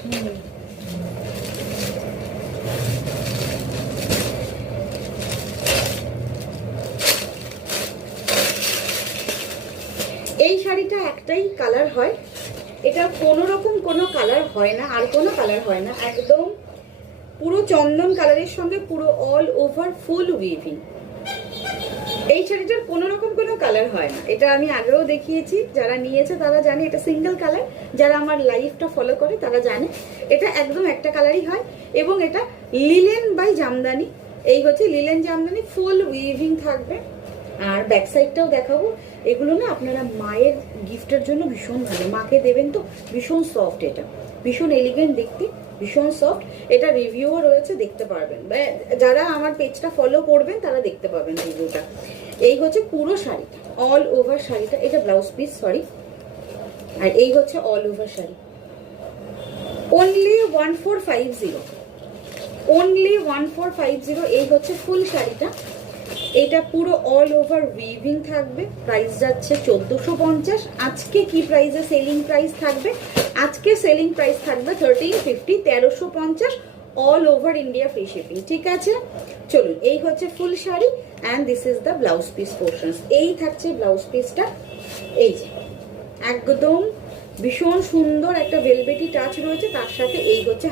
এই শাড়িটা একটাই কালার হয়, এটা কোনো রকম কোনো কালার হয় না, আর কোনো কালার হয় না, একদম পুরো চন্দন কালারের সঙ্গে পুরো অল ওভার ফুল উইভিং। এই শাড়িটার কোনো রকম কোনো কালার হয় না, এটা আমি আগেও দেখিয়েছি, যারা নিয়েছে তারা জানে এটা সিঙ্গেল কালার, যারা আমার লাইফটা ফলো করে তারা জানে এটা একদম একটা কালারই হয়। এবং এটা লিলেন বাই জামদানি, এই হচ্ছে লিলেন জামদানি, ফুল উইভিং থাকবে। আর ব্যাক সাইডটাও দেখাবো। এগুলো না আপনারা মায়ের গিফটের জন্য ভীষণ ভালো, মাকে দেবেন তো। ভীষণ সফট, এটা ভীষণ এলিগেন্ট দেখতে, ভীষণ সফট। এটা রিভিউও রয়েছে, দেখতে পারবেন, যারা আমার পেজটা ফলো করবেন তারা দেখতে পাবেন রিভিউটা। এই হচ্ছে পুরো শাড়িটা, অল ওভার শাড়িটা, এটা ব্লাউজ পিস সরি, আর এই হচ্ছে all over sari. Only 1450, only 1450। এই হচ্ছে ফুল শাড়িটা, এটা পুরো অল ওভার উইভিং থাকবে। প্রাইস যাচ্ছে 1450। আজকে কি প্রাইসে সেলিং প্রাইস থাকবে? আজকে সেলিং প্রাইস থাকবে 1350, 1350, all over India free shipping. ঠিক আছে, চলুন। এই হচ্ছে full sari and this is the blouse piece portions. এই থাকছে ব্লাউজ পিসটা, এই যে একদম ভীষণ সুন্দর একটা ভেলভেটি টাচ রয়েছে, তার সাথে এই হচ্ছে